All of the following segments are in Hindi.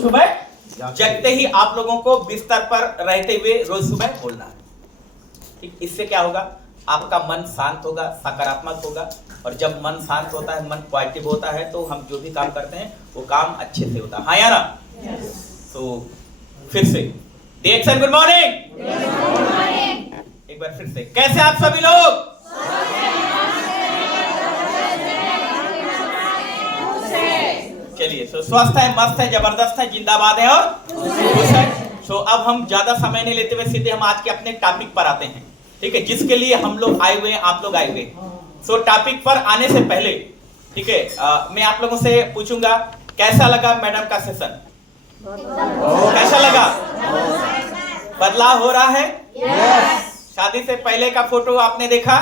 सुबह जगते ही आप लोगों को बिस्तर पर रहते हुए रोज सुबह बोलना है। ठीक, इससे क्या होगा, आपका मन शांत होगा, सकारात्मक होगा। और जब मन शांत होता है, मन पॉजिटिव होता है, तो हम जो भी काम करते हैं वो काम अच्छे से होता है। हाँ या ना? तो फिर से रिएक्शन, गुड मॉर्निंग। एक बार फिर से, कैसे आप सभी लोग? चलिए, तो स्वस्थ है, मस्त है, जबरदस्त है, जिंदाबाद है और खुश है। तो अब हम ज्यादा समय नहीं लेते हुए सीधे हम आज के अपने टॉपिक पर आते हैं। ठीक है, जिसके लिए हम लोग आए हुए हैं, आप लोग आए हुए हैं। सो टॉपिक पर आने से पहले, ठीक है, मैं आप लोगों से पूछूंगा कैसा लगा मैडम का सेशन? कैसा लगा? बदलाव हो रहा है? शादी से पहले का फोटो आपने देखा?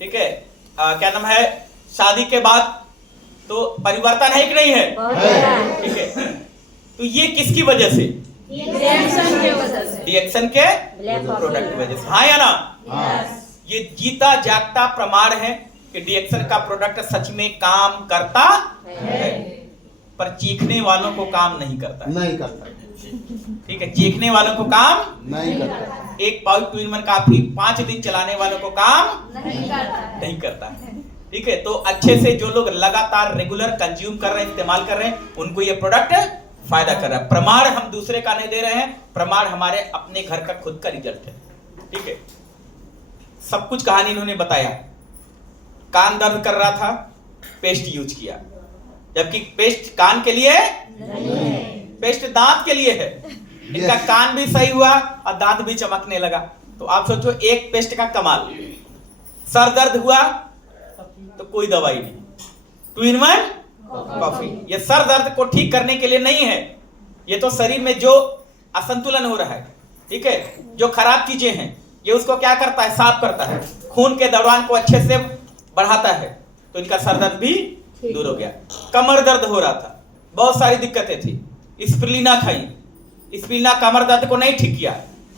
ठीक है, क्या नाम है, शादी के बाद तो परिवर्तन है कि नहीं है? ठीक है, तो ये किसकी वजह से? रिएक्शन के प्रोडक्ट की वजह से। हाँ या ना? ये जीता जागता प्रमाण है कि रिएक्शन का प्रोडक्ट सच में काम करता है, पर चीखने वालों को काम नहीं करता। ठीक है, चीखने वालों को काम नहीं करता। एक पाउच 2 in 1 काफी 5 दिन चलाने वालों को काम नहीं करता। ठीक है, तो अच्छे से जो लोग लगातार रेगुलर कंज्यूम कर रहे हैं, इस्तेमाल कर रहे हैं, उनको ये प्रोडक्ट फायदा कर रहा है। प्रमाण हम दूसरे का नहीं दे रहे हैं, प्रमाण हमारे अपने घर का खुद का रिजल्ट है। ठीक है, सब कुछ कहानी इन्होंने बताया। कान दर्द कर रहा था, पेस्ट यूज किया, जबकि पेस्ट कान के लिए नहीं, पेस्ट दांत के लिए है। इनका कान भी सही हुआ और दांत भी चमकने लगा। तो आप सोचो, एक पेस्ट का कमाल। सर दर्द हुआ तो कोई दवाई नहीं, 2 in 1 कॉफी। ये सर दर्द को ठीक करने के लिए नहीं है, ये तो शरीर में जो असंतुलन हो रहा है, ठीक है, जो खराब चीजें हैं, ये उसको क्या करता है, साफ करता है, खून के दौरान को अच्छे से बढ़ाता है। तो इनका सर दर्द भी दूर हो गया। कमर दर्द हो रहा था, बहुत सारी दिक्कतें थी, स्पिरुलिना खाई, स्पिरुलिना कमर दर्द को नहीं ठीक किया।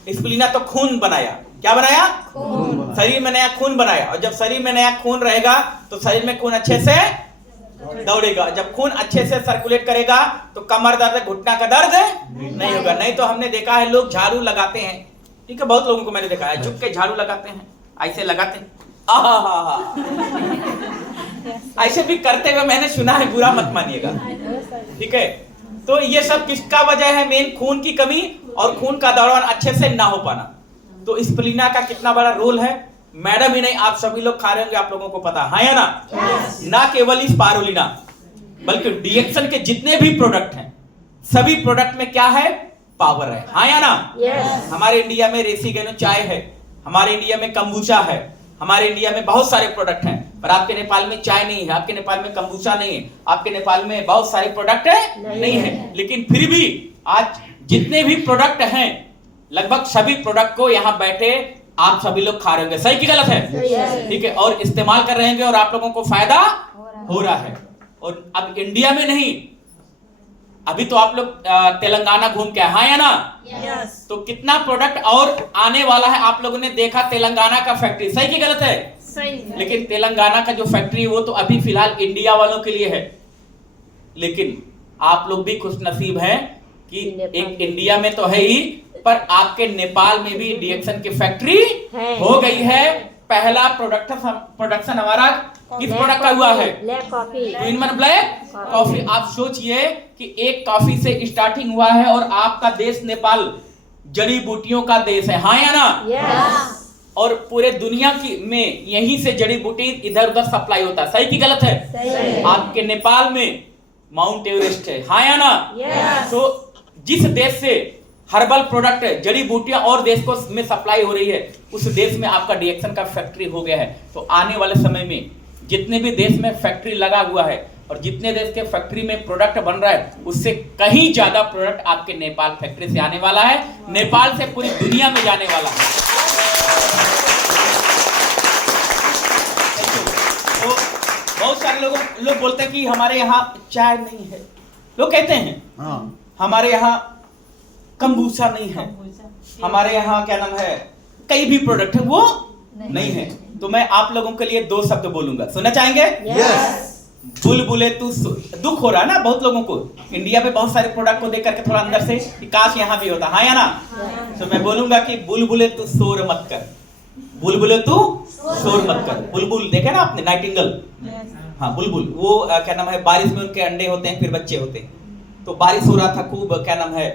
स्पिरुलिना तो खून बनाया, क्या बनाया? खून। शरीर में नया खून बनाया। और जब शरीर में नया खून रहेगा तो शरीर में खून अच्छे से दौड़ेगा। जब खून अच्छे से सर्कुलेट करेगा तो कमर दर्द, घुटना का दर्द नहीं होगा। नहीं तो हमने देखा है लोग झाड़ू लगाते हैं, ठीक है, बहुत लोगों को मैंने देखा है झुक के झाड़ू लगाते हैं, ऐसे लगाते हैं, ऐसे भी करते हुए मैंने सुना है, बुरा मत मानिएगा। ठीक है, तो ये सब किसका वजह है? मेन खून की कमी और खून का दौरान अच्छे से ना हो पाना। तो स्पिरुलिना का कितना बड़ा रोल है, मैडम ही नहीं आप सभी लोग खा रहे होंगे, आप लोगों को पता है या ना? ना केवल स्पारुलिना, बल्कि रिएक्शन के जितने भी प्रोडक्ट हैं, सभी प्रोडक्ट में क्या है? पावर है। हाँ या ना? हमारे इंडिया में रेसिगेनो चाय है, हमारे इंडिया में कंबूचा है, हमारे इंडिया में बहुत सारे प्रोडक्ट हैं। पर आपके नेपाल में चाय नहीं है, आपके नेपाल में कंबूचा नहीं है, आपके नेपाल में बहुत सारे प्रोडक्ट नहीं है। लेकिन फिर भी आज जितने भी प्रोडक्ट हैं, लगभग सभी प्रोडक्ट को यहाँ बैठे आप सभी लोग खा रहे होंगे। सही की गलत है? ठीक है, और इस्तेमाल कर रहे होंगे और आप लोगों को फायदा हो रहा है। और अब इंडिया में नहीं, अभी तो आप लोग तेलंगाना घूम के, हाँ या ना? तो कितना प्रोडक्ट और आने वाला है, आप लोगों ने देखा तेलंगाना का फैक्ट्री। सही की गलत है? सही। लेकिन तेलंगाना का जो फैक्ट्री है वो तो अभी फिलहाल इंडिया वालों के लिए है। लेकिन आप लोग भी खुश नसीब हैं कि एक इंडिया में तो है ही, पर आपके नेपाल में भी रिएक्शन की फैक्ट्री हो गई है। पहला प्रोडक्शन हमारा किस प्रोडक्ट का हुआ है? Black coffee, 2 in 1 black coffee. आप सोचिए कि एक कॉफी से स्टार्टिंग हुआ है और आपका देश नेपाल जड़ी बूटियों का देश है। हाँ या ना? और पूरे दुनिया की में यहीं से जड़ी बूटी इधर उधर सप्लाई होता है। सही की गलत है? सही। आपके नेपाल में माउंट एवरेस्ट है। हाँ या ना? तो जिस देश से हर्बल प्रोडक्ट, जड़ी बूटियां और देश को में सप्लाई हो रही है, उस देश में आपका रिएक्शन का फैक्ट्री हो गया है। तो आने वाले समय में जितने भी देश में फैक्ट्री लगा हुआ है और जितने देश के फैक्ट्री में प्रोडक्ट बन रहा है, उससे कहीं ज्यादा प्रोडक्ट आपके नेपाल फैक्ट्री से आने वाला है, नेपाल से पूरी दुनिया में जाने वाला है। तो बहुत सारे लोग बोलते हैं कि हमारे यहाँ चाय नहीं है, लोग कहते हैं हमारे यहाँ कंबूचा नहीं है, हमारे यहाँ क्या नाम है, कई भी प्रोडक्ट है वो नहीं है। तो मैं आप लोगों के लिए 2 शब्द बोलूंगा, सुनना चाहेंगे? बुलबुले तू दुख हो रहा है ना बहुत लोगों को, इंडिया में बहुत सारे प्रोडक्ट को देख करके थोड़ा अंदर से कि काश यहाँ भी होता, हाँ या ना। तो मैं बोलूंगा कि बुलबुले तू शोर मत कर, बुलबुले तू शोर मत कर। बुलबुल देखे ना आपने, नाइटिंगेल, हाँ बुलबुल, वो क्या नाम है, बारिश में उनके अंडे होते हैं फिर बच्चे होते हैं। तो बारिश हो रहा था खूब, क्या नाम है,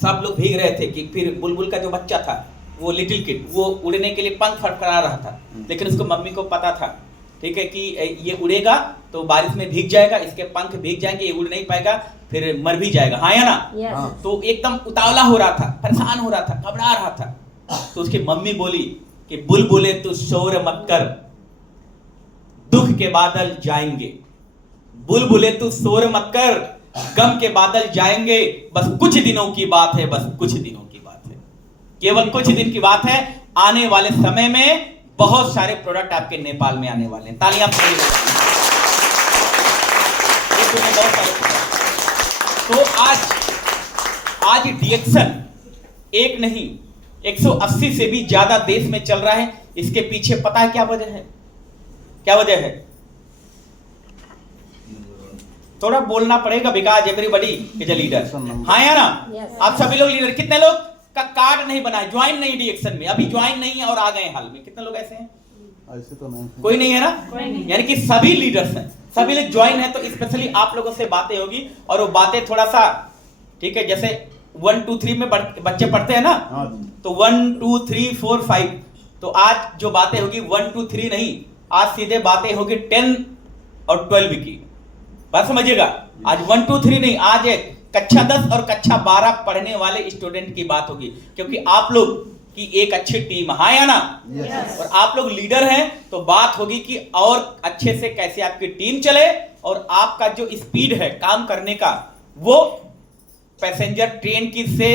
सब लोग भीग रहे थे कि फिर बुलबुल का जो बच्चा था वो लिटिल किड, वो उड़ने के लिए पंख फड़फड़ा रहा था, लेकिन उसको मम्मी को पता था, ठीक है, कि ये उड़ेगा तो बारिश में भीग जाएगा, इसके पंख भीग जाएंगे, ये उड़ नहीं पाएगा, फिर मर भी जाएगा, हाँ या ना। yes. तो एकदम उतावला हो रहा था, परेशान हो रहा था, घबरा रहा था। तो उसकी मम्मी बोली कि बुलबुले तू शोर मत कर, दुख के बादल जाएंगे, बुलबुले तू शोर मत कर, गम के बादल जाएंगे, बस कुछ दिनों की बात है, बस कुछ दिनों की बात है, केवल कुछ दिन की बात है। आने वाले समय में बहुत सारे प्रोडक्ट आपके नेपाल में आने वाले हैं। तालियां तो आज डीएक्शन एक नहीं 180 से भी ज्यादा देश में चल रहा है। इसके पीछे पता है क्या वजह है? क्या वजह है? थोड़ा बोलना पड़ेगा, because everybody is a leader, हाँ या ना। आप सभी लोग लीडर। कितने लोग का कार्ड नहीं बना है, ज्वाइन नहीं डीएक्शन में, अभी ज्वाइन नहीं है और आ गए हाल में? कितने लोग ऐसे हैं? ऐसे तो नहीं, कोई नहीं है ना, यानी कि सभी लीडर्स हैं, सभी लोग ज्वाइन है। तो स्पेशली आप लोगों से बातें होगी और वो बातें थोड़ा सा, ठीक है, जैसे 1 2 3 में बच्चे पढ़ते हैं ना, तो 1 2 3 4 5, तो आज जो बातें होगी 1 2 3 नहीं, आज सीधे बातें होगी 10 और 12 की। बात समझिएगा, आज 1 2 3 नहीं, आज एक कक्षा 10 और कक्षा 12 पढ़ने वाले स्टूडेंट की बात होगी, क्योंकि आप लोग की एक अच्छी टीम, हाँ या ना। yes. और आप लोग लीडर हैं, तो बात होगी कि और अच्छे से कैसे आपकी टीम चले और आपका जो स्पीड है काम करने का, वो पैसेंजर ट्रेन की से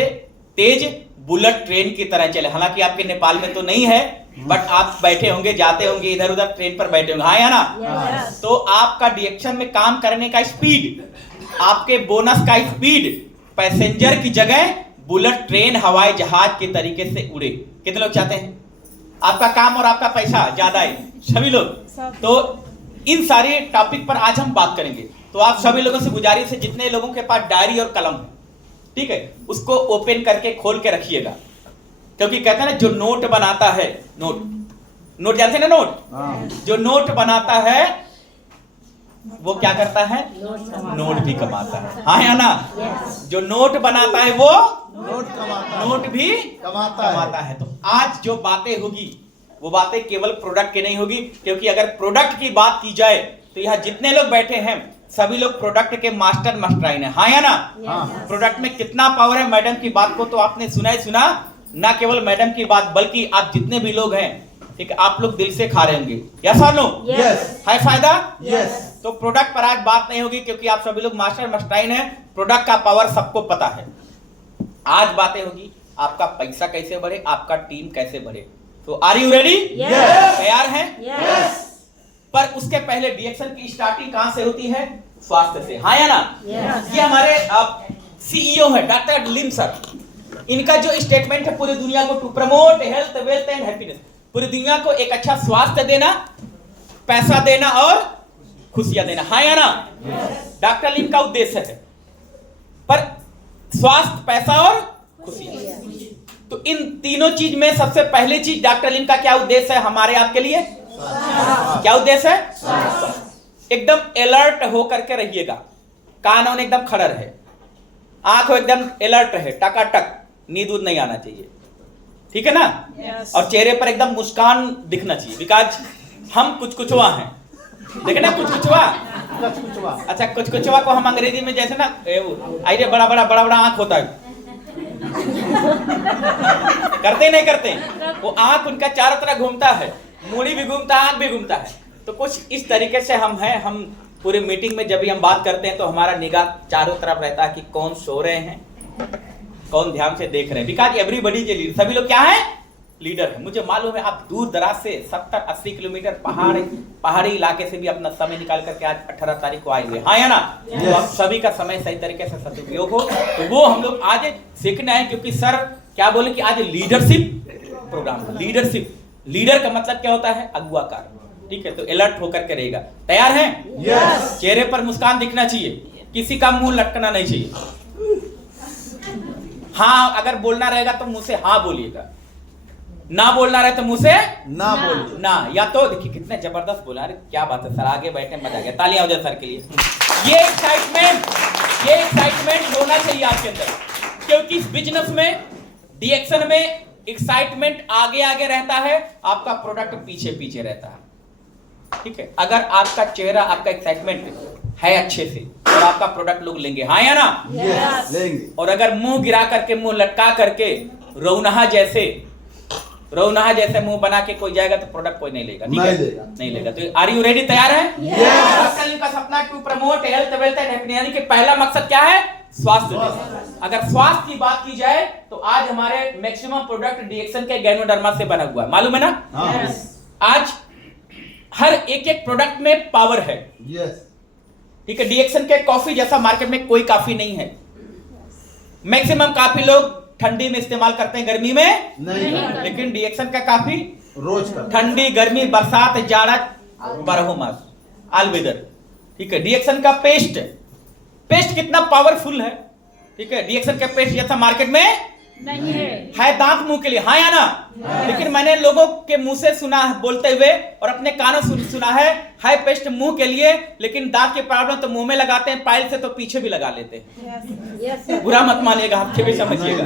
तेज बुलेट ट्रेन की तरह चले। हालांकि आपके नेपाल में तो नहीं है, बट आप बैठे होंगे, जाते होंगे इधर उधर, ट्रेन पर बैठे होंगे, हाँ या ना। yes. तो आपका डीएक्शन में काम करने का स्पीड, आपके बोनस का स्पीड पैसेंजर की जगह बुलेट ट्रेन हवाई जहाज के तरीके से उड़े। कितने लोग चाहते हैं? आपका काम और आपका पैसा ज्यादा है, सभी लोग। तो इन सारे टॉपिक पर आज हम बात करेंगे। तो आप सभी लोगों से गुजारिश है, जितने लोगों के पास डायरी और कलम है, ठीक है, उसको ओपन करके खोल के रखिएगा, क्योंकि कहते हैं ना, जो नोट बनाता है, नोट जानते हैं ना, नोट, जो नोट बनाता है वो क्या करता है? नोट भी कमाता है, हाँ या ना। जो नोट बनाता है वो नोट भी कमाता है। तो आज जो बातें होगी वो बातें केवल प्रोडक्ट की नहीं होगी, क्योंकि अगर प्रोडक्ट की बात की जाए तो यहाँ जितने लोग बैठे हैं सभी लोग प्रोडक्ट के मास्टर मास्टराइन है, हाँ या ना। प्रोडक्ट में कितना पावर है, मैडम की बात को तो आपने सुना ही सुना, ना केवल मैडम की बात बल्कि आप जितने भी लोग हैं, ठीक है, आप लोग दिल से खा रहे होंगे, यस और नो? है फायदा? यस। तो प्रोडक्ट पर आज बात नहीं होगी, क्योंकि आप सभी लोग मास्टर मास्टराइन हैं, प्रोडक्ट का पावर सबको पता है। आज बातें होगी आपका पैसा कैसे बढ़े, आपका टीम कैसे बढ़े। तो आर यू रेडी? तैयार हैं? yes. पर उसके पहले डीएक्शन की स्टार्टिंग कहां से होती है? स्वास्थ्य से, हाँ या ना। yes. ये हमारे सीईओ है डॉक्टर लिम सर, इनका जो स्टेटमेंट है पूरी दुनिया को, to promote health wealth and happiness, पूरी दुनिया को एक अच्छा स्वास्थ्य देना, पैसा देना और खुशियां देना, हाँ या ना। डॉक्टर लिम का उद्देश्य है, पर स्वास्थ्य, पैसा और खुशियां। तो इन तीनों चीज में सबसे पहली चीज डॉक्टर लिम का क्या उद्देश्य है हमारे आपके लिए? क्या उद्देश्य है? एकदम अलर्ट होकर के रहिएगा, कान ऑन एकदम खड़ा रहे, आंख एकदम अलर्ट रहे, टकाटक, नींद नहीं आना चाहिए, ठीक है ना। और चेहरे पर एकदम मुस्कान दिखना चाहिए, बिकॉज हम कुछ हैं, देखे ना कुछ अच्छा, कुछ को हम अंग्रेजी में जैसे ना, अरे बड़ा बड़ा आंख होता है, करते नहीं करते, वो आंख उनका चारों तरफ घूमता है, मूड़ी भी घूमता है, आंख भी घूमता है। तो कुछ इस तरीके से हम हैं। हम पूरी मीटिंग में जब भी हम बात करते हैं तो हमारा निगाह चारों तरफ रहता है कि कौन सो रहे हैं, कौन ध्यान से देख रहे हैं, बिकॉज एवरीबॉडी इज लीडर, सभी लोग क्या है? लीडर है। मुझे मालूम है आप दूर दराज से 70-80 किलोमीटर पहाड़ी इलाके से भी अपना समय निकाल करके आज 18 तारीख को आए हुए, हाँ या ना। तो आप सभी का समय सही तरीके से सदुपयोग हो, तो वो हम लोग आज सीखना है, क्योंकि सर क्या बोले कि आज लीडरशिप प्रोग्राम है। लीडरशिप, लीडर का मतलब क्या होता है? अगुवाकार। ठीक है, तो अलर्ट होकर के रहेगा। तैयार हैं? यस। चेहरे पर मुस्कान दिखना चाहिए, किसी का मुंह लटकना नहीं चाहिए। हाँ अगर बोलना रहेगा तो मुंह से हाँ बोलिएगा, ना बोलना रहे तो मुंह से ना बोलिए। ना। या तो देखिए कितने जबरदस्त बोला, अरे क्या बात है सर, आगे बैठे मजा आ गया, तालियां हो जाए सर के लिए। ये एक्साइटमेंट होना चाहिए आपके अंदर, क्योंकि इस बिजनेस में, डीएक्शन में एक्साइटमेंट आगे आगे रहता है, आपका प्रोडक्ट पीछे पीछे रहता है। ठीक है, अगर आपका चेहरा, आपका एक्साइटमेंट है अच्छे से, और आपका प्रोडक्ट लोग लेंगे, हाँ या ना? यस लेंगे। और अगर मुंह गिरा करके, मुंह लटका करके, रौनहा जैसे मुंह बना के कोई जाएगा तो प्रोडक्ट कोई नहीं लेगा। ठीक है, नहीं लेगा। तो आर यू रेडी? तैयार है? यस। का सपना to promote health wealth and happiness, यानी कि पहला मकसद क्या है? स्वास्थ्य देना। अगर स्वास्थ्य की बात की जाए तो आज हमारे मैक्सिमम प्रोडक्ट डीएक्शन के गैनोडर्मा से बना हुआ है, मालूम है ना? आज हर एक प्रोडक्ट में पावर है। यस। ठीक है, डीएक्शन के कॉफी जैसा मार्केट में कोई कॉफी नहीं है। मैक्सिमम कॉफी लोग ठंडी में इस्तेमाल करते हैं, गर्मी में नहीं। लेकिन डीएक्शन का कॉफी रोज का, ठंडी, गर्मी, बरसात, जाड़ा, बारह मास, ऑल वेदर। ठीक है, डीएक्शन का पेस्ट कितना पावरफुल है। ठीक है, डीएक्शन का पेस्ट जैसा मार्केट में नहीं है दांत मुंह के लिए, हाँ या ना? लेकिन मैंने लोगों के मुंह से सुना बोलते हुए और अपने कानों सुना है पेस्ट मुंह के लिए, लेकिन दांत की प्रॉब्लम तो मुंह में लगाते हैं, पायल से तो पीछे भी लगा लेते हैं। बुरा मत मानिएगा, आपके भी समझिएगा,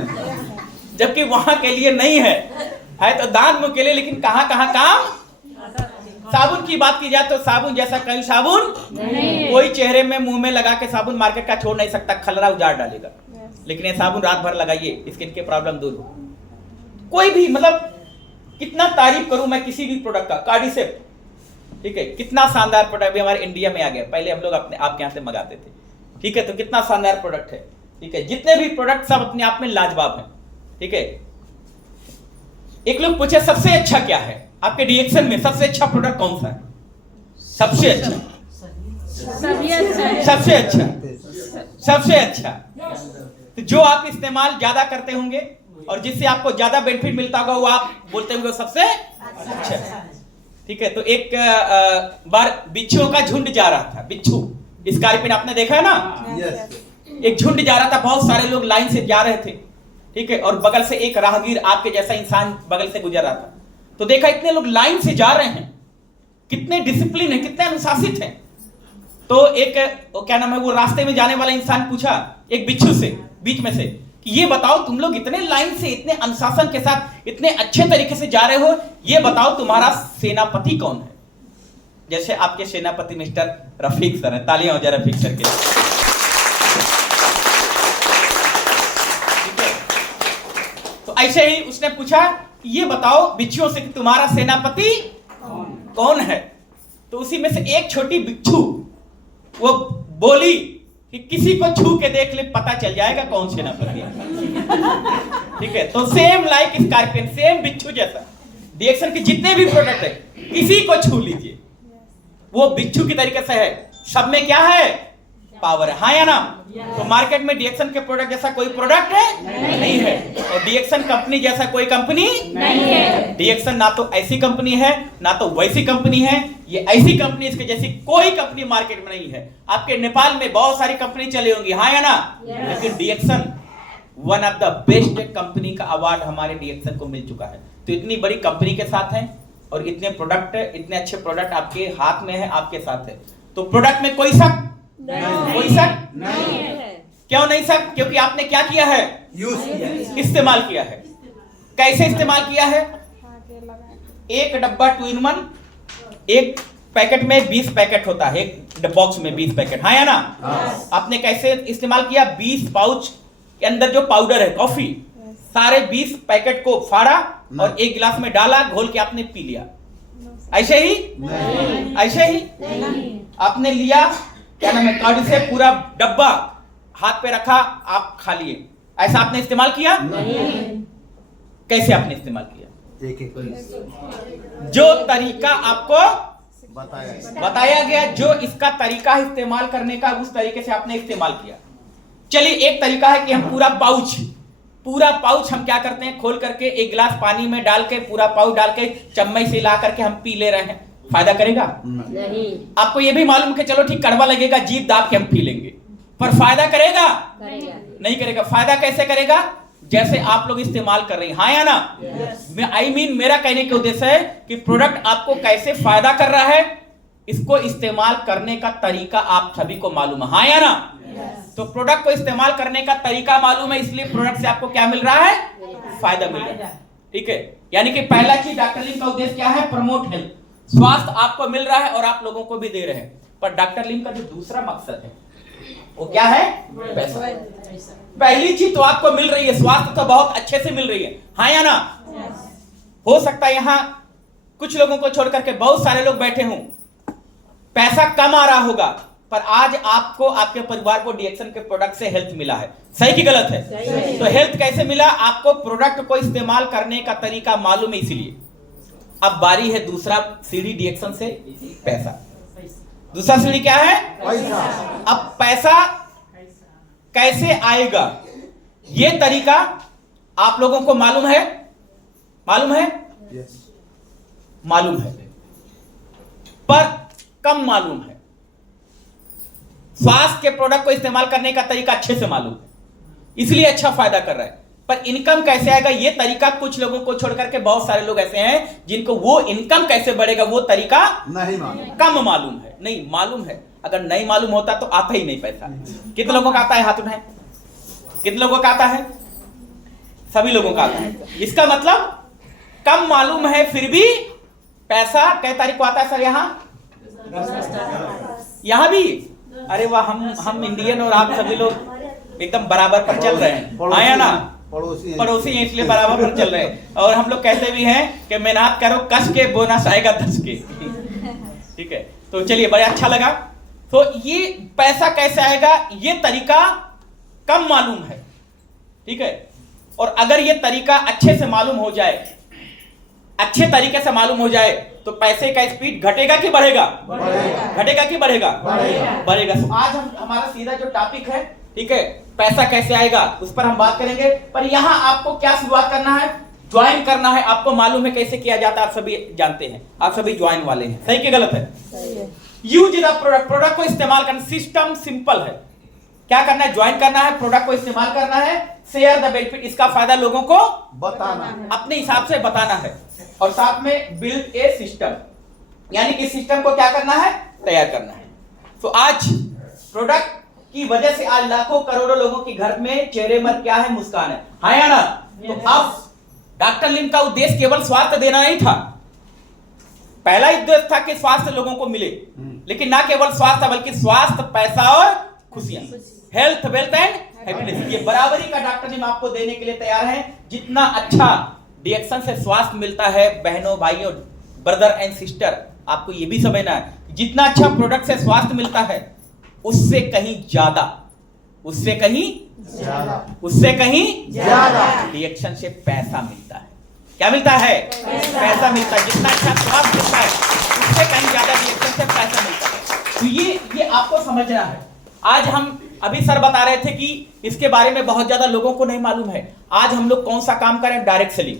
जबकि वहां के लिए नहीं है तो दांत मुंह के लिए, लेकिन कहां काम। साबुन की बात की जाए तो साबुन जैसा कहीं साबुन नहीं। कोई चेहरे में मुंह में लगा के साबुन मार्केट का छोड़ नहीं सकता, खलरा उजाड़ डालेगा। लेकिन ये साबुन रात भर लगाइए, स्किन के प्रॉब्लम दूर हो। कोई भी, मतलब कितना तारीफ करूं मैं किसी भी प्रोडक्ट का, कार्डिसेप, ठीक है, कितना शानदार प्रोडक्ट भी हमारे इंडिया में आ गया। पहले हम लोग अपने आपके यहाँ से मंगाते थे। ठीक है, तो कितना शानदार प्रोडक्ट है। ठीक है, जितने भी प्रोडक्ट सब अपने आप में लाजवाब हैं। ठीक है, एक लोग पूछे सबसे अच्छा क्या है आपके डीएक्शन में, सबसे अच्छा प्रोडक्ट कौन सा है? सबसे अच्छा, सबसे अच्छा तो जो आप इस्तेमाल ज्यादा करते होंगे और जिससे आपको ज्यादा बेनिफिट मिलता होगा, वो आप बोलते होंगे सबसे अच्छा। ठीक है, तो एक बार बिच्छुओं का झुंड जा रहा था, बिच्छू स्कॉर्पियन, आपने देखा है ना? यस। एक झुंड जा रहा था, बहुत सारे लोग लाइन से जा रहे थे। ठीक है, और बगल से एक राहगीर आपके जैसा इंसान बगल से गुजर रहा था। तो देखा इतने लोग लाइन से जा रहे हैं, कितने डिसिप्लिन है, कितने अनुशासित हैं। तो एक क्या नाम है, वो रास्ते में जाने वाला इंसान पूछा एक बिच्छू से, बीच में से, कि ये बताओ तुम लोग इतने लाइन से, इतने अनुशासन के साथ, इतने अच्छे तरीके से जा रहे हो, ये बताओ तुम्हारा सेनापति कौन है? जैसे आपके सेनापति मिस्टर रफीक सर हैं, तालियां हो जाए रफीक सर के लिए। ठीक है, तो ऐसे ही उसने पूछा ये बताओ बिच्छुओं से कि तुम्हारा सेनापति कौन है? तो उसी में से एक छोटी बिच्छू वो बोली कि किसी को छू के देख ले, पता चल जाएगा कौन सेनापति है। ठीक है, तो सेम लाइक स्कॉर्पियन, सेम बिच्छू जैसा डीएक्शन के जितने भी प्रोडक्ट है, किसी को छू लीजिए, वो बिच्छू की तरीके से है। सब में क्या है? पावर है, हाँ या ना? तो मार्केट में डीएक्शन के प्रोडक्ट जैसा कोई प्रोडक्ट है नहीं है, और डीएक्शन कंपनी जैसा कोई कंपनी नहीं है। डीएक्शन ना तो ऐसी कंपनी है ना तो वैसी कंपनी है, ये ऐसी कंपनी, इसके जैसी कोई कंपनी मार्केट में नहीं है। आपके नेपाल में बहुत सारी कंपनी चली होंगी, हाँ या ना? लेकिन DXN one of the best company का अवार्ड हमारे डीएक्शन को मिल चुका है। तो इतनी बड़ी कंपनी के साथ है और इतने प्रोडक्ट, इतने अच्छे प्रोडक्ट आपके हाथ में है, आपके साथ है, तो प्रोडक्ट में कोई शक नहीं है। क्यों नहीं शक? क्योंकि आपने क्या किया है? यूज इस्तेमाल किया है। कैसे इस्तेमाल किया है? एक डब्बा 2 in 1, एक पैकेट में 20 पैकेट होता है, एक बॉक्स में 20 पैकेट, हाँ या ना? आपने कैसे इस्तेमाल किया? 20 पाउच के अंदर जो पाउडर है कॉफी, सारे 20 पैकेट को फाड़ा और एक गिलास में डाला, घोल के आपने पी लिया। ऐसे ही ऐसे ही आपने लिया, क्या नाम है, कार्ड से पूरा डब्बा हाथ पे रखा, आप खा लिए, ऐसा आपने इस्तेमाल किया? कैसे आपने इस्तेमाल किया? जो तरीका आपको बताया गया, जो इसका तरीका है इस्तेमाल करने का, उस तरीके से आपने इस्तेमाल किया। चलिए, एक तरीका है कि हम पूरा पाउच हम क्या करते हैं, खोल करके एक गिलास पानी में डाल के, पूरा पाउच डाल के चम्मच से ला करके हम पी ले रहे हैं। फायदा करेगा? नहीं आपको ये भी मालूम कि चलो ठीक कड़वा लगेगा, जीभ दाब के हम पी लेंगे, पर फायदा करेगा? करेगा नहीं करेगा। फायदा कैसे करेगा? जैसे आप लोग इस्तेमाल कर रहे हैं, हाँ या ना? आई मीन मेरा कहने का उद्देश्य है कि प्रोडक्ट आपको कैसे फायदा कर रहा है, इसको इस्तेमाल करने का तरीका आप सभी को मालूम है, हाँ या ना? तो प्रोडक्ट को इस्तेमाल करने का तरीका मालूम है, इसलिए प्रोडक्ट से आपको क्या मिल रहा है? फायदा मिल रहा है। ठीक है, यानी कि पहला चीज डॉक्टर लिम का उद्देश्य क्या है? प्रमोट हेल्थ, स्वास्थ्य आपको मिल रहा है और आप लोगों को भी दे रहे हैं। पर डॉक्टर लिम का जो दूसरा मकसद है वो क्या है? पैसा। पहली चीज तो आपको मिल रही है, स्वास्थ्य तो बहुत अच्छे से मिल रही है, हाँ या ना? हो सकता है यहां कुछ लोगों को छोड़ करके बहुत सारे लोग बैठे हों, पैसा कम आ रहा होगा, पर आज आपको आपके परिवार को डीएक्शन के प्रोडक्ट से हेल्थ मिला है। सही की गलत है? तो हेल्थ कैसे मिला? आपको प्रोडक्ट को इस्तेमाल करने का तरीका मालूम है, इसीलिए। अब बारी है दूसरा सीढ़ी डीएक्शन से पैसा। दूसरा सीढ़ी क्या है? पैसा। अब पैसा कैसे आएगा, ये तरीका आप लोगों को मालूम है? मालूम है? यस। मालूम है, पर कम मालूम है। स्वास्थ्य के प्रोडक्ट को इस्तेमाल करने का तरीका अच्छे से मालूम है, इसलिए अच्छा फायदा कर रहा है। पर इनकम कैसे आएगा, ये तरीका कुछ लोगों को छोड़कर के बहुत सारे लोग ऐसे हैं जिनको वो इनकम कैसे बढ़ेगा वो तरीका नहीं मालूम, कम मालूम है। नहीं मालूम है, अगर नहीं मालूम होता तो आता ही नहीं पैसा। कितने लोगों का आता है? हाथ उठाएं। कितने लोगों का आता है? सभी लोगों का आता है। इसका मतलब कम मालूम है फिर भी पैसा कै तारीख को आता है सर? यहां भी? अरे वाह, हम इंडियन और आप सभी लोग एकदम बराबर पर चल रहे हैं, आया ना? पड़ोसी हैं इसलिए बराबर पर चल रहे हैं। और हम लोग कहते भी हैं कि मेहनत करो कस के, बोनस आएगा 10 के। ठीक है, तो चलिए, बड़ा अच्छा लगा। तो ये पैसा कैसे आएगा, ये तरीका कम मालूम है। ठीक है, और अगर ये तरीका अच्छे से मालूम हो जाए, अच्छे तरीके से मालूम हो जाए, तो पैसे का स्पीड घटेगा कि बढ़ेगा? घटेगा कि बढ़ेगा? बढ़ेगा। तो आज हमारा सीधा जो टॉपिक है, ठीक है, पैसा कैसे आएगा, उस पर हम बात करेंगे। पर यहाँ आपको क्या शुरुआत करना है? ज्वाइन करना है। आपको मालूम है कैसे किया जाता है, आप सभी जानते हैं, आप सभी ज्वाइन वाले हैं। सही कि गलत है? यूज द प्रोडक्ट, प्रोडक्ट को इस्तेमाल करना। सिस्टम सिंपल है, क्या करना है? ज्वाइन करना है, प्रोडक्ट को इस्तेमाल करना है, शेयर द बेनिफिट, इसका फायदा लोगों को बताना, अपने हिसाब से बताना है, और साथ में बिल्ड ए सिस्टम, यानी कि सिस्टम को क्या करना है? तैयार करना है। तो आज प्रोडक्ट की वजह से आज लाखों करोड़ों लोगों के घर में चेहरे पर क्या है? मुस्कान है, हाँ या ना? तो अब डॉक्टर लिम का उद्देश्य केवल स्वास्थ्य देना नहीं था। पहला उद्देश्य था कि स्वास्थ्य लोगों को मिले, लेकिन ना केवल स्वास्थ्य बल्कि स्वास्थ्य, पैसा और खुशियां, हेल्थ, वेल्थ एंड हैप्पीनेस। ये बराबरी का डॉक्टर लिम आपको देने के लिए तैयार है। जितना अच्छा डीएक्शन से स्वास्थ्य मिलता है, बहनों, भाइयों, ब्रदर एंड सिस्टर, आपको ये भी समझना है, जितना अच्छा प्रोडक्ट से स्वास्थ्य मिलता है, उससे कहीं ज्यादा, उससे कहीं ज्यादा डीएक्शन से पैसा मिलता है। क्या मिलता है? पैसा मिलता है। जितना अच्छा स्वास्थ्य मिलता है, उससे कहीं ज्यादा डीएक्शन से पैसा मिलता है। तो ये आपको समझना है। आज हम अभी सर बता रहे थे कि इसके बारे में बहुत ज्यादा लोगों को नहीं मालूम है। आज हम लोग कौन सा काम करें? Direct selling.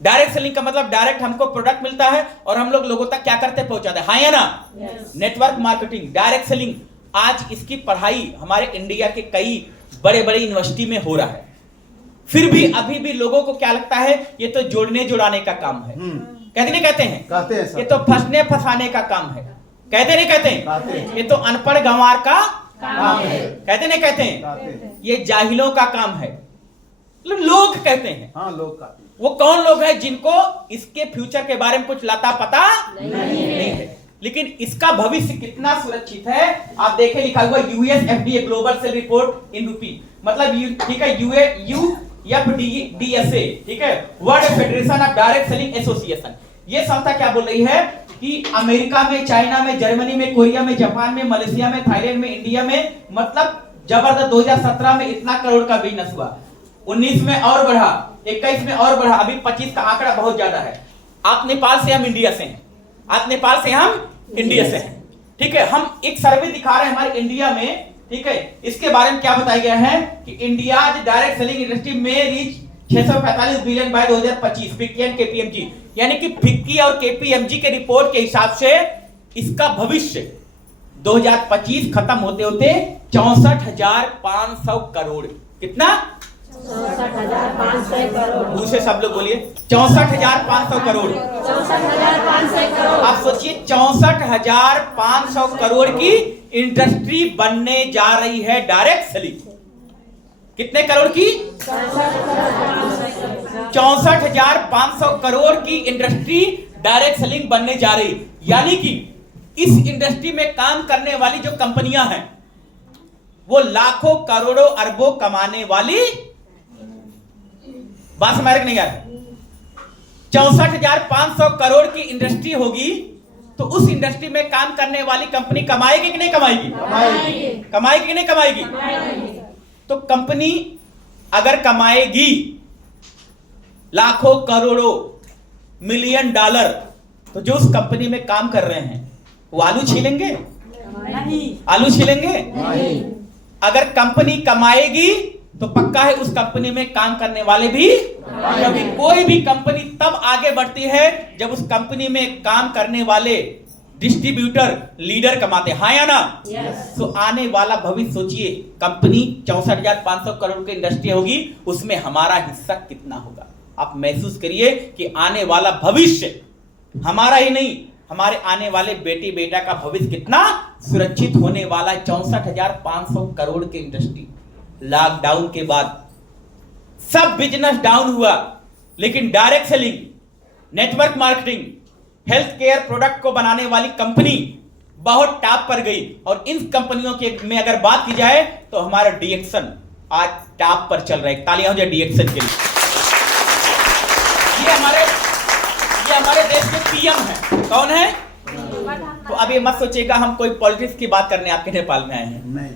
डायरेक्ट सेलिंग का मतलब डायरेक्ट हमको प्रोडक्ट मिलता है और हम लोग लोगों तक क्या करते हैं? पहुंचाते हैं, हाँ या ना? नेटवर्क मार्केटिंग, डायरेक्ट सेलिंग, आज इसकी पढ़ाई हमारे इंडिया के कई बड़े बड़े यूनिवर्सिटी में हो रहा है। फिर भी अभी भी लोगों को क्या लगता है? ये तो जोड़ने जुड़ाने का काम है। कहते नहीं कहते हैं? कहते हैं सर। ये तो फंसने फंसाने का काम है। कहते नहीं कहते हैं? कहते हैं। ये तो अनपढ़ गंवार का काम है। कहते नहीं कहते हैं? कहते हैं। ये जाहिलों का काम है, लोग कहते हैं। हाँ, लोग कहते हैं। वो कौन लोग हैं जिनको इसके फ्यूचर के बारे में कुछ लाता पता नहीं है, लेकिन इसका भविष्य कितना सुरक्षित है आप देखें। लिखा हुआ US FDA global sale report in rupee, मतलब ठीक है, यूएफडीएसए, ठीक है, world federation of direct selling association. ये संस्था क्या बोल रही है कि अमेरिका में, चाइना में, जर्मनी में, कोरिया में, जापान में, मलेशिया में, थाईलैंड में, इंडिया में, मतलब जबरदस्त 2017 में इतना करोड़ का बिजनेस हुआ, 19 में और बढ़ा, 21 में और बढ़ा, अभी 25 का आंकड़ा बहुत ज्यादा है। आप नेपाल से, हम इंडिया से हैं, आप नेपाल से, हम इंडिया से हैं, ठीक है। हम एक सर्वे दिखा रहे हैं हमारे इंडिया में, ठीक है। इसके बारे में क्या बताया गया है कि इंडिया डायरेक्ट सेलिंग इंडस्ट्री में reach 645 billion bye 2025 FICCI and KPMG, यानी कि फिक्की और केपीएमजी के रिपोर्ट के हिसाब से इसका भविष्य 2025 खत्म होते होते 64,500 करोड़। कितना? 64,500 करोड़। दूसरे सब लोग बोलिए 64,500 करोड़। 64,500 करोड़। आप सोचिए 64,500 करोड़ की इंडस्ट्री बनने जा रही है डायरेक्ट सेलिंग। कितने करोड़ की? 64,500 करोड़ की इंडस्ट्री डायरेक्ट सेलिंग बनने जा रही, यानी कि इस इंडस्ट्री में काम करने वाली जो कंपनियां हैं वो लाखों करोड़ों अरबों कमाने वाली, बात समझ नहीं आ रहा? 64,500 करोड़ की इंडस्ट्री होगी तो उस इंडस्ट्री में काम करने वाली कंपनी कमाएगी कि नहीं कमाएगी? कमाएगी कि नहीं कमाएगी? तो कंपनी अगर कमाएगी लाखों करोड़ों मिलियन डॉलर, तो जो उस कंपनी में काम कर रहे हैं वो आलू छीलेंगे? आलू छीलेंगे? अगर कंपनी कमाएगी तो पक्का है उस कंपनी में काम करने वाले भी, क्योंकि कोई भी कंपनी तब आगे बढ़ती है जब उस कंपनी में काम करने वाले डिस्ट्रीब्यूटर लीडर कमाते हैं, हाँ या ना? तो आने वाला भविष्य सोचिए, कंपनी 64,500 करोड़ की इंडस्ट्री होगी, उसमें हमारा हिस्सा कितना होगा? आप महसूस करिए कि आने वाला भविष्य हमारा ही नहीं, हमारे आने वाले बेटी बेटा का भविष्य कितना सुरक्षित होने वाला है। 64,500 करोड़ की इंडस्ट्री। लॉकडाउन के बाद सब बिजनेस डाउन हुआ, लेकिन direct selling, network marketing, health care product को बनाने वाली कंपनी बहुत टॉप पर गई। और इन कंपनियों के में अगर बात की जाए तो हमारा डीएक्सन आज टॉप पर चल रहा है। तालियां हो जाए डीएक्सन के लिए। ये हमारे देश के पीएम हैं। कौन है? तो अब ये मत सोचिएगा हम कोई पॉलिटिक्स की बात करने आपके नेपाल में आए हैं।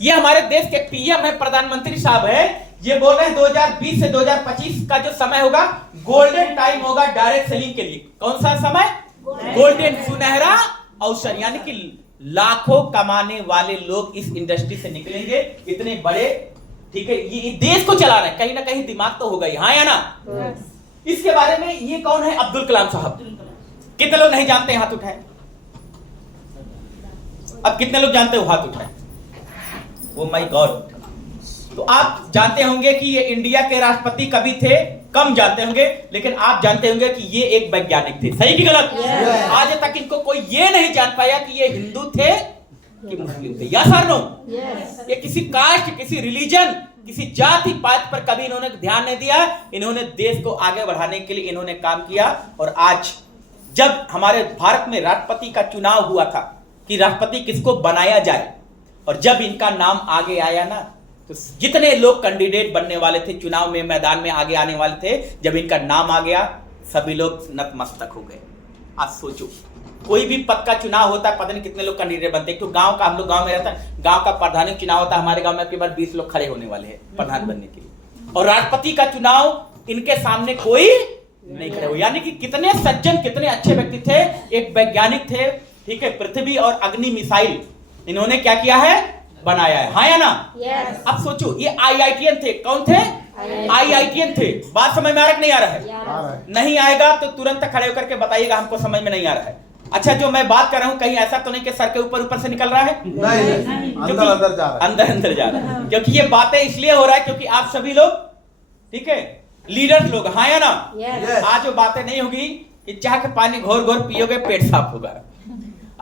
ये हमारे देश के पीएम है, प्रधानमंत्री साहब है। ये बोल रहे हैं 2020 से 2025 का जो समय होगा गोल्डन टाइम होगा डायरेक्ट सेलिंग के लिए। कौन सा समय? गोल्डन, सुनहरा अवसर, यानी कि लाखों कमाने वाले लोग इस इंडस्ट्री से निकलेंगे। इतने बड़े, ठीक है, ये देश को चला रहे हैं, कहीं ना कहीं दिमाग तो होगा ही, हाँ या ना? इसके बारे में ये कौन है? अब्दुल कलाम साहब। कितने लोग नहीं जानते? हाथ उठाएं। अब कितने लोग जानते हो? हाथ उठाएं। Oh my God. तो आप जानते होंगे कि ये इंडिया के राष्ट्रपति कभी थे, कम जानते होंगे, लेकिन आप जानते होंगे कि ये एक वैज्ञानिक थे। सही कि गलत? आज तक इनको कोई ये नहीं जान पाया कि ये हिंदू थे कि मुस्लिम थे। या सर नो? ये किसी कास्ट, किसी रिलीजन, किसी जाति पात पर कभी इन्होंने ध्यान नहीं दिया। इन्होंने देश को आगे बढ़ाने के लिए इन्होंने काम किया। और आज जब हमारे भारत में राष्ट्रपति का चुनाव हुआ था कि राष्ट्रपति किसको बनाया जाए, और जब इनका नाम आगे आया ना, तो जितने लोग कैंडिडेट बनने वाले थे, चुनाव में मैदान में आगे आने वाले थे, जब इनका नाम आ गया सभी लोग नतमस्तक हो गए। आप सोचो, कोई भी पद का चुनाव होता है, पता नहीं कितने लोग कैंडिडेट बनते हैं। तो गांव का, हम लोग गांव में रहता है, गांव का प्रधान चुनाव होता है, हमारे गांव में के बाद 20 लोग खड़े होने वाले हैं प्रधान बनने के लिए। और राष्ट्रपति का चुनाव इनके सामने कोई नहीं खड़े हुए। यानी कि कितने सज्जन, कितने अच्छे व्यक्ति थे। एक वैज्ञानिक थे, ठीक है, पृथ्वी और अग्नि मिसाइल इन्होंने क्या किया है? बनाया है, हाँ या ना? अब सोचो, ये आईआईटीएन थे। कौन थे? आईआईटीएन थे। बात समझ में आ रहा है नहीं आ रहा है? नहीं आएगा तो तुरंत खड़े होकर के बताइएगा हमको समझ में नहीं आ रहा है। अच्छा, जो मैं बात कर रहा हूं कहीं ऐसा तो नहीं कि सर के ऊपर से निकल रहा है? नहीं, अंदर जा रहा है। अंदर जा रहा है, क्योंकि ये बातें इसलिए हो रहा है क्योंकि आप सभी लोग, ठीक है, लीडर्स लोग, हाँ या ना? आज वो बातें नहीं होगी कि चाह के पानी घोर घोर पियोगे पेट साफ होगा।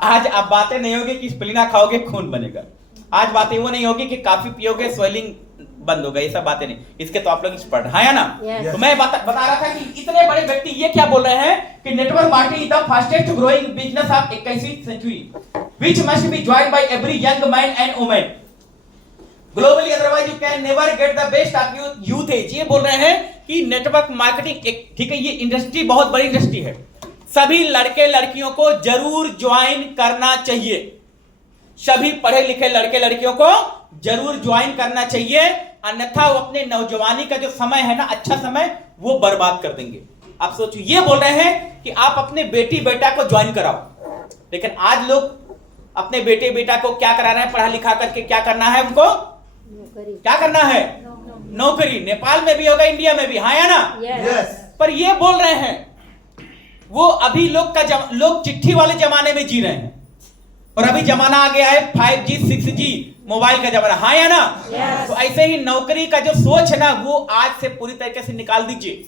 आज आप बातें नहीं होगी कि स्प्लिना खाओगे खून बनेगा। आज बातें वो नहीं होगी कि कॉफी पियोगे स्वेलिंग बंद होगा। ये सब बातें नहीं, इसके तो आप लोग एक्सपर्ट, हाँ या ना? तो मैं बता रहा था कि इतने बड़े व्यक्ति ये क्या बोल रहे हैं कि network marketing is the fastest growing business of 21वीं century which must be joined by every young man and woman globally, otherwise you can never get the best of youth age. ये बोल रहे हैं कि नेटवर्क मार्केटिंग एक, ठीक है, ये इंडस्ट्री बहुत बड़ी इंडस्ट्री है। सभी लड़के लड़कियों को जरूर ज्वाइन करना चाहिए। सभी पढ़े लिखे लड़के लड़कियों को जरूर ज्वाइन करना चाहिए, अन्यथा वो अपने नौजवानी का जो समय है ना, अच्छा समय, वो बर्बाद कर देंगे। आप सोचो, ये बोल रहे हैं कि आप अपने बेटी बेटा को ज्वाइन कराओ, लेकिन आज लोग अपने बेटे बेटा को क्या करा रहे हैं? पढ़ा लिखा करके क्या करना है उनको? क्या करना है? नौकरी। नेपाल में भी होगा, इंडिया में भी, हाँ या ना? यस। पर ये बोल रहे हैं वो अभी लोग चिट्ठी वाले जमाने में जी रहे हैं और अभी जमाना आ गया है 5G 6G मोबाइल का जमाना, हाँ या ना? तो ऐसे ही नौकरी का जो सोच है ना वो आज से पूरी तरीके से निकाल दीजिए,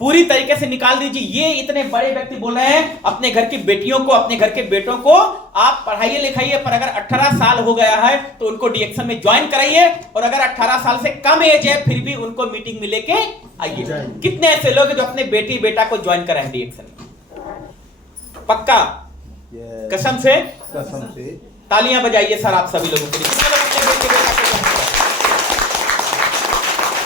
पूरी तरीके से निकाल दीजिए। ये इतने बड़े व्यक्ति बोल रहे हैं अपने घर की बेटियों को, अपने घर के बेटों को आप पढ़ाइए लिखाइए, पर अगर 18 साल हो गया है तो उनको डीएक्शन में ज्वाइन कराइए, और अगर 18 साल से कम एज है फिर भी उनको मीटिंग में लेके आइए। कितने ऐसे लोग हैं जो अपने बेटी बेटा को ज्वाइन कराएं डीएक्शन में? पक्का? कसम से? कसम से। तालियां बजाइए सर आप सभी लोगों के लिए। कितने लोग अपने बेटे बेटा को join कराएं?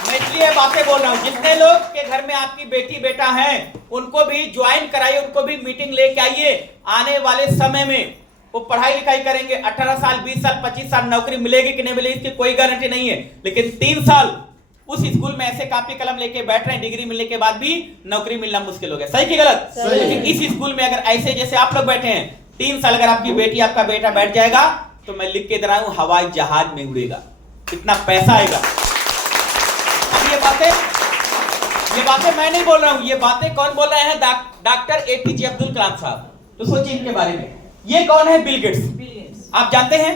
मैं इसलिए बातें बोल रहा हूं, जितने लोग के घर में आपकी बेटी बेटा है उनको भी ज्वाइन कराइए, उनको भी मीटिंग लेके आइए। आने वाले समय में वो पढ़ाई लिखाई करेंगे, 18 साल 20 साल 25 साल नौकरी मिलेगी कि नहीं मिलेगी इसकी कोई गारंटी नहीं है, लेकिन 3 साल उस स्कूल में ऐसे कापी कलम लेके बैठ रहे हैं, डिग्री मिलने के बाद भी नौकरी मिलना मुश्किल हो गया। सही कि गलत? लेकिन इस स्कूल में अगर ऐसे जैसे आप लोग बैठे हैं 3 साल अगर आपकी बेटी आपका बेटा बैठ जाएगा तो मैं लिख के दे रहा हूं हवाई जहाज में उड़ेगा, इतना पैसा आएगा। अब ये बातें मैं नहीं बोल रहा हूं, ये बातें कौन बोल रहे हैं? डॉक्टर एपीजे अब्दुल कलाम साहब। तो सोचिए इनके बारे में। ये कौन है? Bill Gates. आप जानते हैं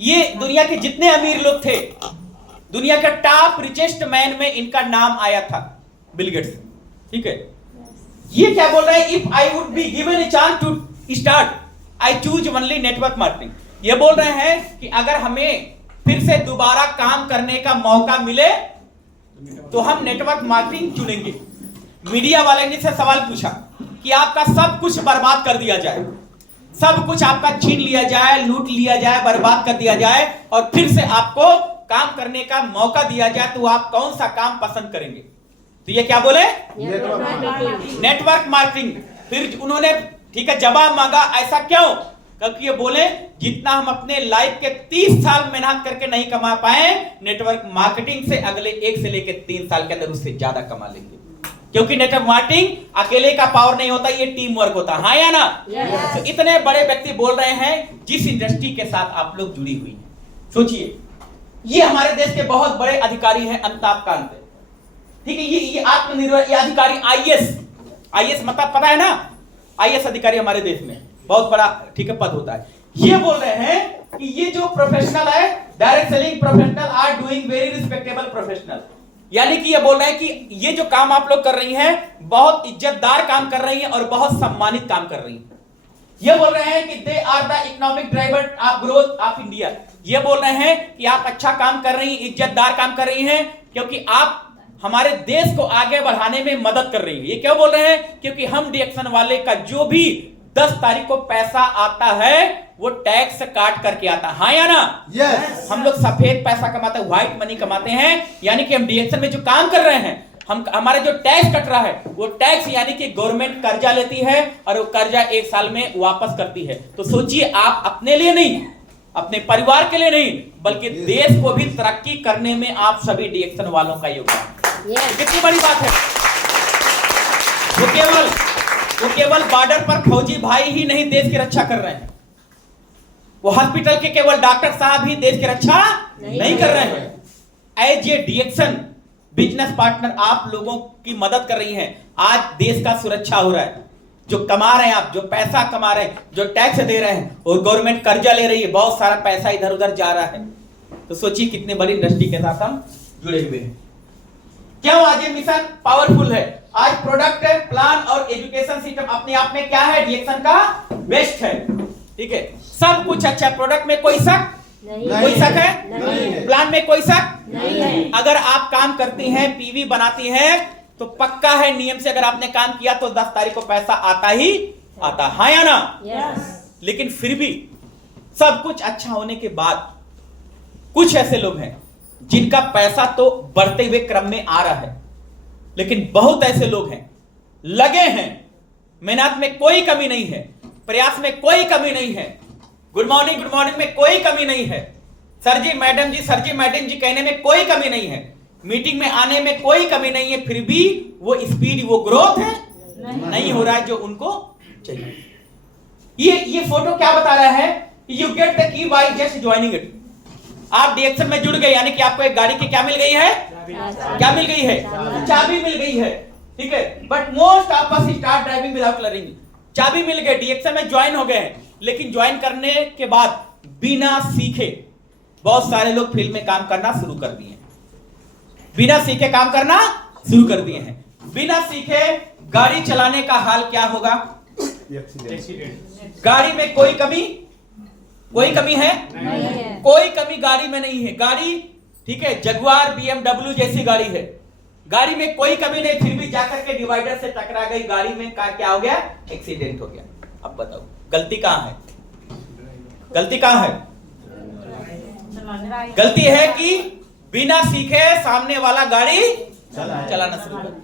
ये दुनिया के जितने अमीर लोग थे, दुनिया का टॉप रिचेस्ट मैन में इनका नाम आया था, बिल गेट्स। ठीक है, ये क्या बोल रहे हैं? If I would be given a chance to start I choose only network marketing. ये बोल रहे हैं कि अगर हमें फिर से दोबारा काम करने का मौका मिले तो हम नेटवर्क मार्केटिंग चुनेंगे। मीडिया वाले ने से सवाल पूछा कि आपका सब कुछ बर्बाद कर दिया जाए, सब कुछ आपका छीन लिया जाए, लूट लिया जाए, बर्बाद कर दिया जाए और फिर से आपको काम करने का मौका दिया जाए तो आप कौन सा काम पसंद करेंगे? तो ये क्या बोले? Network marketing. फिर उन्होंने ठीक है जवाब मांगा, ऐसा क्यों? क्योंकि ये बोले जितना हम अपने लाइफ के 30 साल मेहनत करके नहीं कमा पाए, नेटवर्क मार्केटिंग से अगले 1 से लेकर 3 साल के अंदर उससे ज्यादा कमा लेंगे। क्योंकि नेटवर्क मार्केटिंग अकेले का पावर नहीं होता, ये टीम वर्क होता है, हाँ या ना? तो इतने बड़े व्यक्ति बोल रहे हैं जिस इंडस्ट्री के साथ आप लोग जुड़ी हुई हैं। सोचिए, ये हमारे देश के बहुत बड़े अधिकारी हैं अमिताभ कांत, ठीक है, ये आत्मनिर्भर ये अधिकारी आईएएस मतलब पता है ना? आईएएस अधिकारी हमारे देश में बहुत बड़ा ठीक है पद होता है। ये बोल रहे हैं कि ये जो प्रोफेशनल है, direct selling professional are doing very respectable professional. यानी कि ये बोल रहे हैं कि ये जो काम आप लोग कर रही हैं बहुत इज्जतदार काम कर रही हैं और बहुत सम्मानित काम कर रही हैं। ये बोल रहे हैं कि they are the economic driver of growth of India. ये बोल रहे हैं कि आप अच्छा काम कर रही हैं, इज्जतदार काम कर रही हैं, क्योंकि आप हमारे देश को आगे बढ़ाने में मदद कर रही है। ये क्यों बोल रहे हैं? क्योंकि हम डीएक्शन वाले का जो भी 10 तारीख को पैसा आता है वो टैक्स काट करके आता है, हाँ या ना? यस। हम लोग सफेद पैसा कमाते हैं, व्हाइट मनी कमाते हैं। यानी कि हम डीएक्शन में जो काम कर रहे हैं, हमारे जो टैक्स कट रहा है वो टैक्स यानी कि गवर्नमेंट कर्जा लेती है और वो कर्जा 1 साल में वापस करती है। तो सोचिए, आप अपने लिए नहीं, अपने परिवार के लिए नहीं, बल्कि देश को भी तरक्की करने में आप सभी डीएक्शन वालों का योगदान। कितनी बड़ी बात है। वो केवल बॉर्डर पर फौजी भाई ही नहीं देश की रक्षा कर रहे हैं, वो हॉस्पिटल के केवल डॉक्टर साहब ही देश की रक्षा नहीं कर रहे हैं। एज ए डीएक्शन बिजनेस पार्टनर आप लोगों की मदद कर रही हैं। आज देश का सुरक्षा हो रहा है। जो कमा रहे हैं आप, जो पैसा कमा रहे हैं, जो टैक्स दे रहे हैं, और गवर्नमेंट कर्जा ले रही है, बहुत सारा पैसा इधर उधर जा रहा है। तो सोचिए कितनी बड़ी इंडस्ट्री के साथ हम जुड़े हुए हैं। क्यों आज ये मिशन पावरफुल है? आज प्रोडक्ट प्लान और एजुकेशन सिस्टम अपने आप में क्या है? डीएक्शन का बेस्ट है। ठीक है, सब कुछ अच्छा है। प्रोडक्ट में कोई शक नहीं, कोई शक है नहीं। प्लान में कोई शक नहीं है। अगर आप काम करती हैं, पीवी बनाती हैं, तो पक्का है नियम से अगर आपने काम किया तो 10 तारीख को पैसा आता ही आता, हाँ या ना? लेकिन फिर भी सब कुछ अच्छा होने के बाद कुछ ऐसे लोग हैं जिनका पैसा तो बढ़ते हुए क्रम में आ रहा है, लेकिन बहुत ऐसे लोग हैं लगे हैं, मेहनत में कोई कमी नहीं है, प्रयास में कोई कमी नहीं है, गुड मॉर्निंग में कोई कमी नहीं है, सर जी मैडम जी कहने में कोई कमी नहीं है, मीटिंग में आने में कोई कमी नहीं है, फिर भी वो स्पीड वो ग्रोथ है नहीं हो रहा है जो उनको चाहिए। ये फोटो क्या बता रहा है? You get the key by just joining it. आप डीएक्शन में जुड़ गए, यानी कि आपको एक गाड़ी की क्या मिल गई है, क्या मिल गई है, चाबी मिल गई है, ठीक है। But most of us start driving without learning. चाबी मिल गई, डीएक्शन में ज्वाइन हो गए हैं, लेकिन ज्वाइन करने के बाद बिना सीखे बहुत सारे लोग फील्ड में काम करना शुरू कर दिए, बिना सीखे काम करना शुरू कर दिए हैं। बिना सीखे गाड़ी चलाने का हाल क्या होगा, गाड़ी में कोई कमी है, कोई कमी गाड़ी में नहीं है। गाड़ी ठीक है, जगुआर BMW जैसी गाड़ी है, गाड़ी में कोई कमी नहीं, फिर भी जाकर के डिवाइडर से टकरा गई, गाड़ी में क्या हो गया, एक्सीडेंट हो गया। अब बताओ गलती कहां है, गलती कहां है? गलती है कि बिना सीखे सामने वाला गाड़ी चलाना शुरू कर।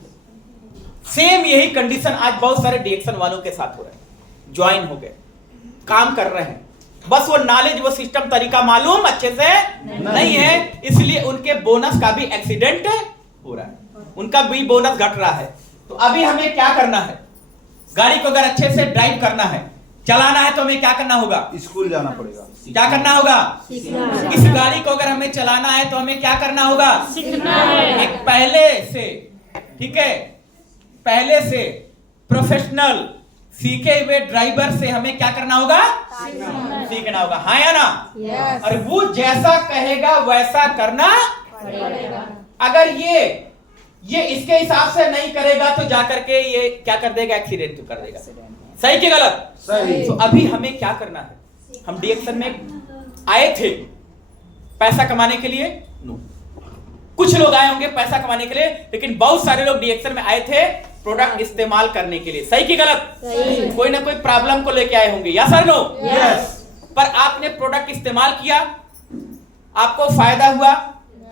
सेम यही कंडीशन आज बहुत सारे डीएक्शन वालों के साथ हो रहा है। ज्वाइन हो गए, काम कर रहे हैं, बस वो नॉलेज, वो सिस्टम, तरीका मालूम अच्छे से नहीं है, इसलिए उनके बोनस का भी एक्सीडेंट हो रहा है, उनका भी बोनस घट रहा है। तो अभी हमें क्या करना है, गाड़ी को अगर अच्छे से ड्राइव करना है, चलाना है, तो हमें क्या करना होगा, स्कूल जाना पड़ेगा। क्या करना होगा, इस गाड़ी को अगर हमें चलाना है तो हमें क्या करना होगा, सीखना है। एक पहले से, ठीक है, पहले से प्रोफेशनल सीखे हुए ड्राइवर से हमें क्या करना होगा, सीखना होगा, हाँ या ना? Yes. और वो जैसा कहेगा वैसा करना पड़ेगा। अगर ये इसके हिसाब से नहीं करेगा तो जाकर के ये क्या कर देगा, एक्सीडेंट कर देगा। सही कि गलत? सही। तो अभी हमें क्या करना है, हम डीएक्शन में आए थे पैसा कमाने के लिए, नो, कुछ लोग आए होंगे पैसा कमाने के लिए, लेकिन बहुत सारे लोग डीएक्शन में आए थे प्रोडक्ट इस्तेमाल करने के लिए। सही कि गलत? सही। कोई ना कोई प्रॉब्लम को लेके आए होंगे, या सर नो? Yes. पर आपने प्रोडक्ट इस्तेमाल किया, आपको फायदा हुआ,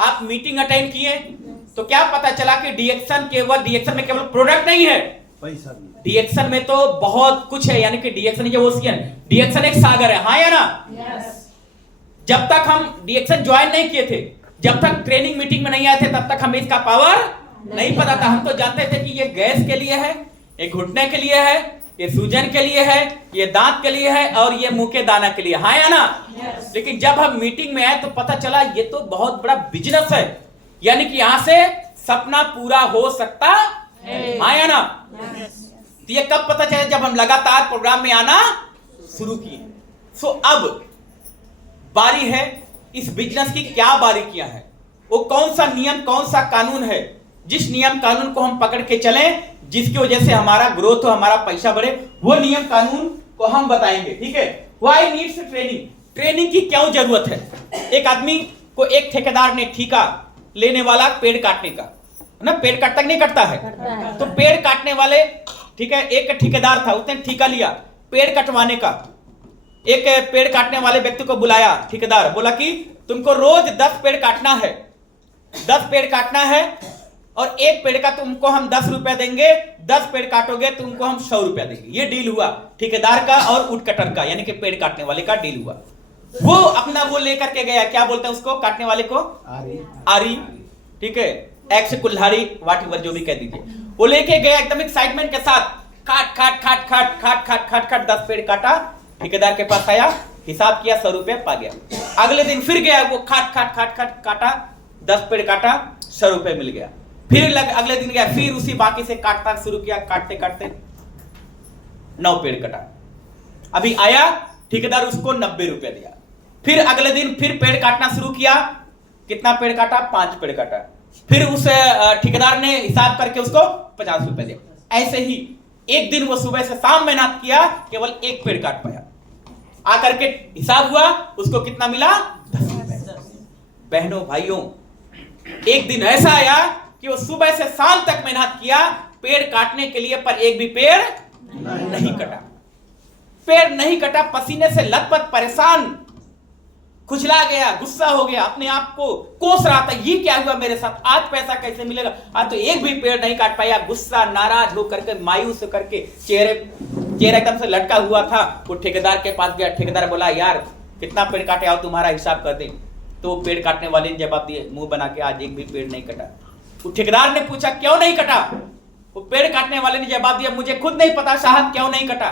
आप मीटिंग अटेंड किए, तो क्या पता चला कि डीएक्शन में केवल प्रोडक्ट नहीं है, पैसा भी। डीएक्शन में तो बहुत कुछ है, यानी कि डीएक्शन जो ओशियन, डीएक्शन एक सागर है, हाँ या ना? Yes. जब तक हम डीएक्शन ज्वाइन नहीं किए थे, जब तक ट्रेनिंग मीटिंग में नहीं आए थे, तब तक हमें इसका पावर नहीं पता था। हम तो जानते थे कि ये गैस के लिए है, ये घुटने के लिए है, ये सूजन के लिए है, ये दांत के लिए है, और ये मुंह के दाना के लिए, हाँ या ना? Yes. लेकिन जब हम मीटिंग में आए तो पता चला ये तो बहुत बड़ा बिजनेस है, यानी कि यहां से सपना पूरा हो सकता है, हाँ या ना? Yes. तो ये कब पता चला, जब हम लगातार प्रोग्राम में आना शुरू किए। सो अब बारी है इस बिजनेस की, क्या बारीकियां हैं, वो कौन सा नियम, कौन सा कानून है, जिस नियम कानून को हम पकड़ के चलें, जिसकी वजह से हमारा ग्रोथ हो, हमारा पैसा बढ़े, वो नियम कानून को हम बताएंगे, ठीक है। व्हाई नीड्स ट्रेनिंग, ट्रेनिंग की क्यों जरूरत है। एक आदमी को एक ठेकेदार ने ठीका लेने वाला पेड़ काटने का, ना, पेड़ काटता नहीं कटता है, तो पेड़ काटने वाले, ठीक है, एक ठेकेदार था, उसने ठीका लिया पेड़ कटवाने का। एक पेड़ काटने वाले व्यक्ति को बुलाया ठेकेदार, बोला कि तुमको रोज 10 पेड़ काटना है, 10 पेड़ काटना है, और एक पेड़ का तुमको हम 10 रुपए देंगे, 10 पेड़ काटोगे तुमको हम 100 रुपया देंगे। ये डील हुआ ठेकेदार का और वुड कटर का, यानी कि पेड़ काटने वाले का डील हुआ। वो अपना वो लेकर के गया, क्या बोलते हैं उसको, काटने वाले को आरी, ठीक है, एक्स कुल्हाड़ी, व्हाटएवर जो भी कह दीजिए, वो लेके गया एकदम एक्साइटमेंट के साथ, काट काट काट काट काट काट काट काट 10 पेड़ काटा, ठेकेदार के पास आया, हिसाब किया, 100 रुपया पा गया। अगले दिन फिर गया, वो काट काट काट काट काटा, 10 पेड़ काटा, 100 रुपये मिल गया। फिर अगले दिन गया, फिर उसी बाकी से काटता शुरू किया, काटते काटते 9 पेड़ कटा। अभी आया ठेकेदार, उसको 90 रुपया दिया। फिर अगले दिन फिर पेड़ काटना शुरू किया, कितना पेड़ काटा, 5 पेड़ काटा। फिर उस ठेकेदार ने हिसाब करके उसको 50 रुपए दिया। ऐसे ही एक दिन वो सुबह से शाम मेहनत किया, केवल 1 पेड़ काट पाया। आकर के हिसाब हुआ, उसको कितना मिला, 10 रुपए। बहनों भाइयों, एक दिन ऐसा आया कि वो सुबह से शाम तक मेहनत किया पेड़ काटने के लिए, पर एक भी पेड़ नहीं कटा, पेड़ नहीं कटा, पसीने से लथपथ, परेशान, खुजला गया, गुस्सा हो गया, अपने आप को कोस रहा था, ये क्या हुआ मेरे साथ, आज पैसा कैसे मिलेगा, आज तो एक भी पेड़ नहीं काट पाया। गुस्सा, नाराज हो करके, मायूस हो करके, चेहरा एकदम से लटका हुआ था। वो ठेकेदार के पास गया, ठेकेदार बोला, यार कितना पेड़ काटे, आओ तुम्हारा हिसाब कर दे। तो पेड़ काटने वाले ने जवाब दिए, मुंह बना के, आज एक भी पेड़ नहीं कटा। वो ठेकेदार ने पूछा, क्यों नहीं कटा? वो पेड़ काटने वाले ने जवाब दिया, मुझे खुद नहीं पता साहब, क्यों नहीं कटा।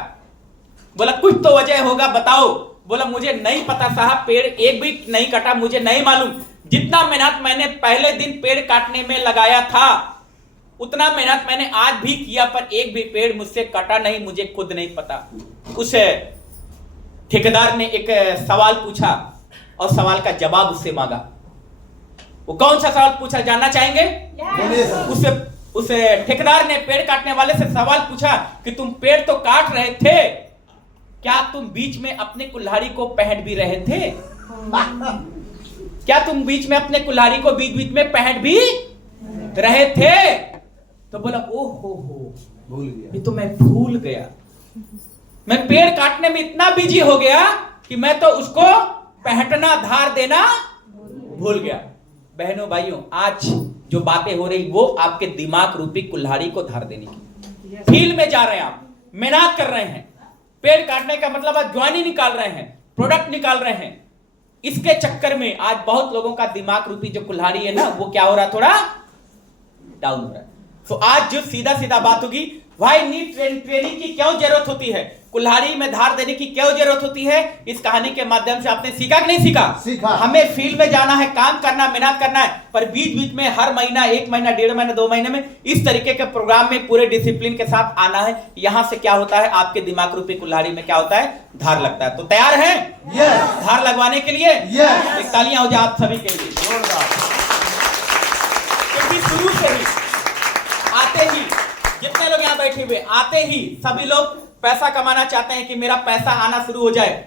बोला, कुछ तो वजह होगा, बताओ। बोला मुझे नहीं पता साहब, पेड़ एक भी नहीं कटा, मुझे नहीं मालूम। जितना मेहनत मैंने पहले दिन पेड़ काटने में लगाया था उतना मेहनत मैंने आज भी किया, पर एक भी पेड़ मुझसे कटा नहीं, मुझे खुद नहीं पता। उस ठेकेदार ने एक सवाल पूछा और सवाल का जवाब उससे मांगा। वो कौन सा सवाल पूछा जानना चाहेंगे? उस ठेकेदार ने पेड़ काटने वाले से सवाल पूछा कि तुम पेड़ तो काट रहे थे, क्या तुम बीच में अपने कुल्हाड़ी को पहट भी रहे थे? क्या तुम बीच में अपने कुल्हाड़ी को बीच बीच में पहट भी रहे थे? तो बोला ओ हो भूल गया, ये तो मैं भूल गया, मैं पेड़ काटने में इतना बिजी हो गया कि मैं तो उसको पहटना धार देना भूल गया। बहनों भाइयों, आज जो बातें हो रही वो आपके दिमाग रूपी कुल्हाड़ी को धार देने की। फील्ड में जा रहे हैं, आप मेहनत कर रहे हैं, पेड़ काटने का मतलब आप ज्वाइनी निकाल रहे हैं, प्रोडक्ट निकाल रहे हैं। इसके चक्कर में आज बहुत लोगों का दिमाग रूपी जो कुल्हाड़ी है ना, वो क्या हो रहा, थोड़ा डाउन हो रहा है। तो आज जो सीधा सीधा बात होगी, भाई नीट ट्रेनिंग की क्यों जरूरत होती है, कुल्हाड़ी में धार देने की क्यों जरूरत होती है? इस कहानी के माध्यम से आपने सीखा कि नहीं सीखा? सीखा। हमें फील्ड में जाना है, काम करना, मेहनत करना है, पर बीच बीच में हर महीना, 1 महीना, 1.5 महीना, 2 महीने में इस तरीके के प्रोग्राम में पूरे डिसिप्लिन के साथ आना है। यहां से क्या होता है, आपके दिमाग रूपी कुल्हाड़ी में क्या होता है, धार लगता है। तो तैयार हैं धार लगवाने के लिए? एक तालियां हो जाए आप सभी के लिए। क्योंकि शुरू से ही आते ही जितने लोग यहाँ बैठे हुए, आते ही सभी लोग पैसा कमाना चाहते हैं कि मेरा पैसा आना शुरू हो जाए।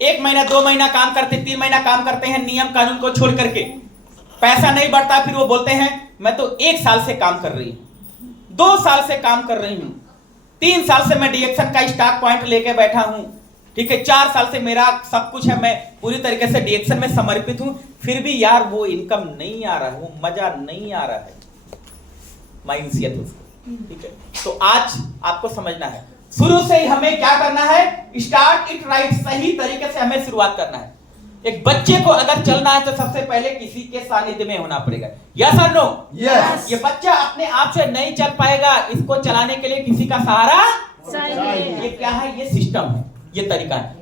1 महीना, 2 महीना काम करते, 3 महीना काम करते हैं, नियम कानून को छोड़ करके पैसा नहीं बढ़ता, फिर वो बोलते हैं मैं तो 1 साल से काम कर रही हूं, 2 साल से काम कर रही हूं, 3 साल से मैं डीएक्शन का स्टॉक पॉइंट लेके बैठा हूं, ठीक है, 4 साल से मेरा सब कुछ है, मैं पूरी तरीके से डीएक्शन में समर्पित हूं, फिर भी यार वो इनकम नहीं आ रहा है, वो मजा नहीं आ रहा है, मायूसियत उसको। ठीक है, तो आज आपको समझना है, शुरू से ही हमें क्या करना है, स्टार्ट इट राइट, सही तरीके से हमें शुरुआत करना है। एक बच्चे को अगर चलना है तो सबसे पहले किसी के सानिध्य में होना पड़ेगा। यस और नो? यस। ये बच्चा अपने आप से नहीं चल पाएगा, इसको चलाने के लिए किसी का सहारा चाहिए। ये क्या है, ये सिस्टम है, ये तरीका है।